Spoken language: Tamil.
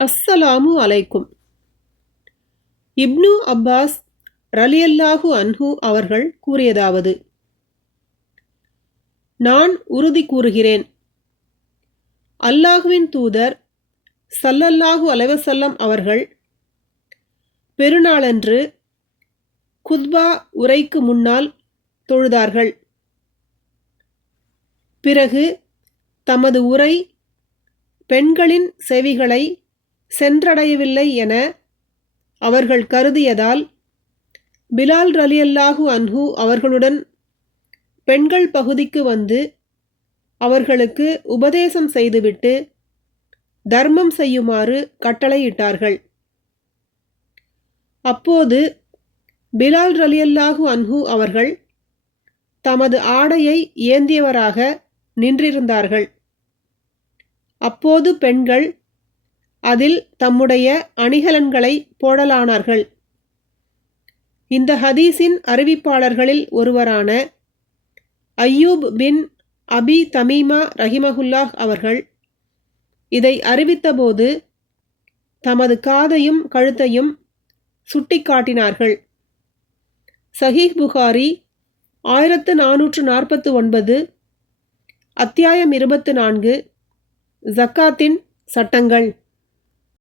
அஸ்ஸலாமு அலைக்கும். இப்னு அப்பாஸ் ரலியல்லாஹு அன்ஹு அவர்கள் கூறியதாவது: நான் உறுதி கூறுகிறேன், அல்லாஹுவின் தூதர் ஸல்லல்லாஹு அலைஹி வஸல்லம் அவர்கள் பெருநாளன்று குத்பா உரைக்கு முன்னால் தொழுதார்கள். பிறகு தமது உரை பெண்களின் செவிகளை சென்றடையவில்லை என அவர்கள் கருதியதால் பிலால் ரலியல்லாஹு அன்ஹு அவர்களுடன் பெண்கள் பகுதிக்கு வந்து அவர்களுக்கு உபதேசம் செய்துவிட்டு தர்மம் செய்யுமாறு கட்டளையிட்டார்கள். அப்போது பிலால் ரலியல்லாஹு அன்ஹு அவர்கள் தமது ஆடையை ஏந்தியவராக நின்றிருந்தார்கள். அப்போது பெண்கள் அதில் தம்முடைய அணிகலன்களை போடலானார்கள். இந்த ஹதீஸின் அறிவிப்பாளர்களில் ஒருவரான அய்யூப் பின் அபி தமீமா ரஹிமஹுல்லாஹ் அவர்கள் இதை அறிவித்தபோது தமது காதையும் கழுத்தையும் சுட்டிக்காட்டினார்கள். சஹீஹ் புகாரி 1449, அத்தியாயம் 24, ஜக்காத்தின் சட்டங்கள்.